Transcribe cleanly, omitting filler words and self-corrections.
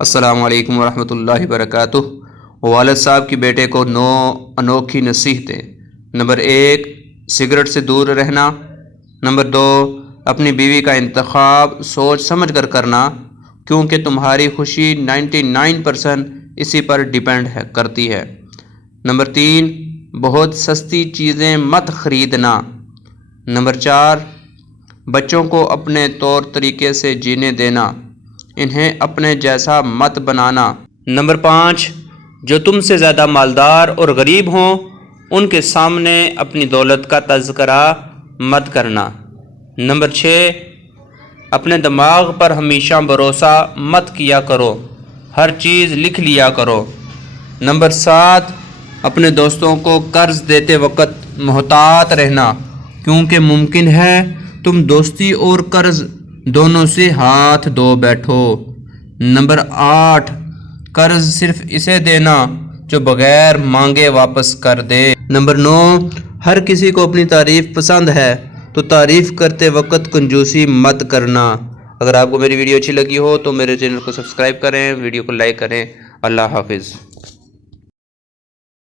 السلام علیکم ورحمۃ اللہ وبرکاتہ۔ والد صاحب کی بیٹے کو 9 انوکھی نصیحتیں۔ نمبر 1، سگریٹ سے دور رہنا۔ نمبر 2، اپنی بیوی کا انتخاب سوچ سمجھ کر کرنا، کیونکہ تمہاری خوشی 99% اسی پر ڈیپینڈ کرتی ہے۔ نمبر 3، بہت سستی چیزیں مت خریدنا۔ نمبر 4، بچوں کو اپنے طور طریقے سے جینے دینا، انہیں اپنے جیسا مت بنانا۔ نمبر 5، جو تم سے زیادہ مالدار اور غریب ہوں ان کے سامنے اپنی دولت کا تذکرہ مت کرنا۔ نمبر 6، اپنے دماغ پر ہمیشہ بھروسہ مت کیا کرو، ہر چیز لکھ لیا کرو۔ نمبر 7، اپنے دوستوں کو قرض دیتے وقت محتاط رہنا، کیونکہ ممکن ہے تم دوستی اور قرض دونوں سے ہاتھ دھو بیٹھو۔ نمبر 8، قرض صرف اسے دینا جو بغیر مانگے واپس کر دے۔ نمبر 9، ہر کسی کو اپنی تعریف پسند ہے تو تعریف کرتے وقت کنجوسی مت کرنا۔ اگر آپ کو میری ویڈیو اچھی لگی ہو تو میرے چینل کو سبسکرائب کریں، ویڈیو کو لائک کریں۔ اللہ حافظ۔